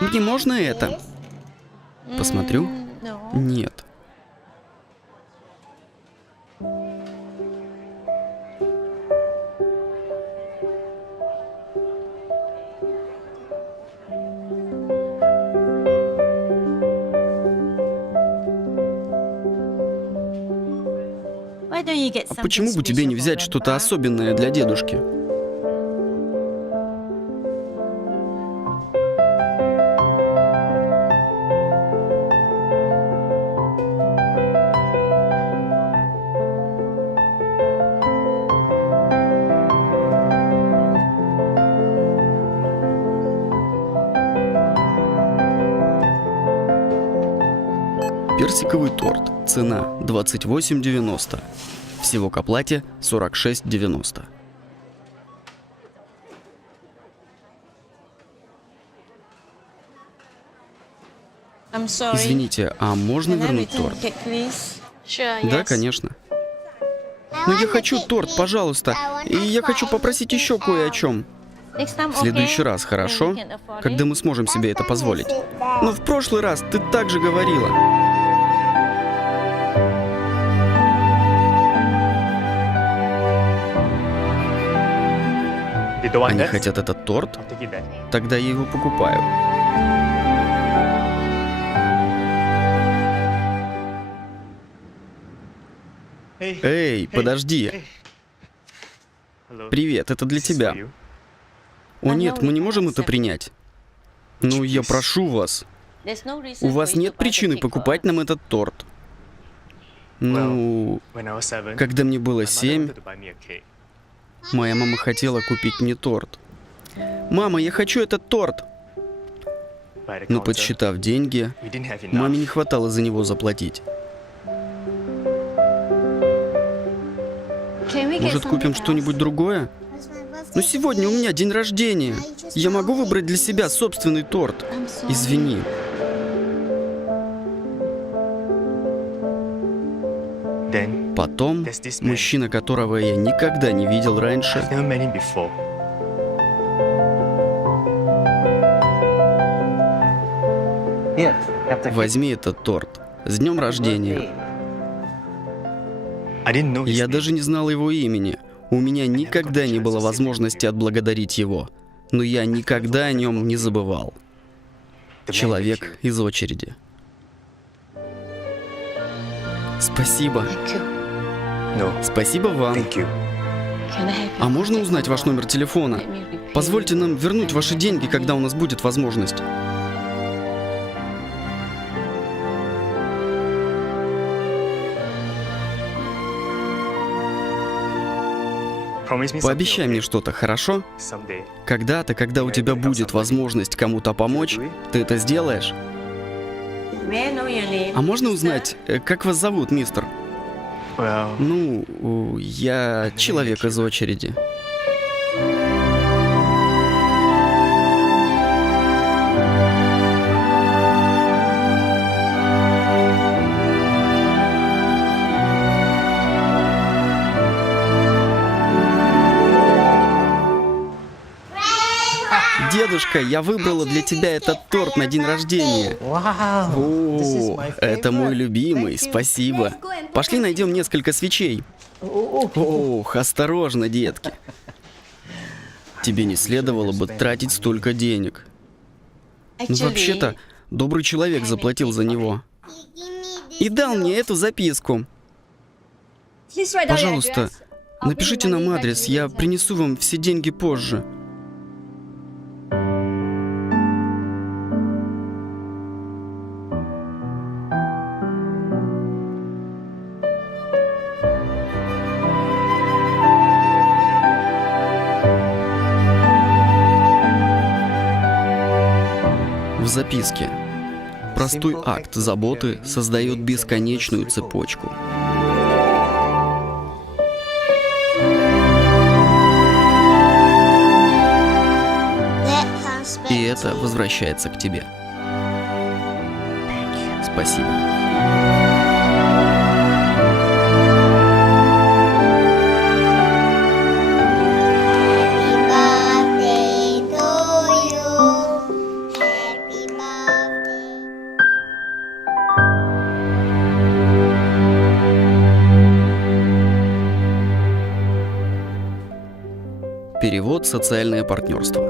Мне можно это? Посмотрю. Нет. А почему бы тебе не взять что-то особенное для дедушки? Персиковый торт. Цена 28,90. Всего к оплате 46,90. Извините, а можно вернуть торт? Да, конечно. Но я хочу торт, пожалуйста. И я хочу попросить еще кое о чем. В следующий раз, хорошо? Когда мы сможем себе это позволить. Но в прошлый раз ты так же говорила. Они хотят этот торт? Тогда я его покупаю. Эй, подожди. Привет, это для тебя. О нет, мы не можем это принять. Ну, я прошу вас. У вас нет причины покупать нам этот торт. Ну, когда мне было 7, моя мама хотела купить мне торт. Мама, я хочу этот торт. Но подсчитав деньги, маме не хватало за него заплатить. Может, купим что-нибудь другое? Но сегодня у меня день рождения. Я могу выбрать для себя собственный торт. Извини. Потом мужчина, которого я никогда не видел раньше, возьми этот торт. С днем рождения. Я даже не знал его имени. У меня никогда не было возможности отблагодарить его. Но я никогда о нем не забывал. Человек из очереди. Спасибо. Спасибо вам. А можно узнать ваш номер телефона? Позвольте нам вернуть ваши деньги, когда у нас будет возможность. Пообещай мне что-то, хорошо? Когда-то, когда у тебя будет возможность кому-то помочь, ты это сделаешь? А можно узнать, как вас зовут, мистер? Ну, я человек из очереди. Дедушка, я выбрала для тебя этот торт на день рождения. О, это мой любимый, спасибо. Пошли найдем несколько свечей. Ох, осторожно, детки. Тебе не следовало бы тратить столько денег. Но вообще-то, добрый человек заплатил за него. И дал мне эту записку. Пожалуйста, напишите нам адрес, я принесу вам все деньги позже. В записке. Простой акт заботы создает бесконечную цепочку. И это возвращается к тебе. Спасибо. Перевод «Социальное партнерство».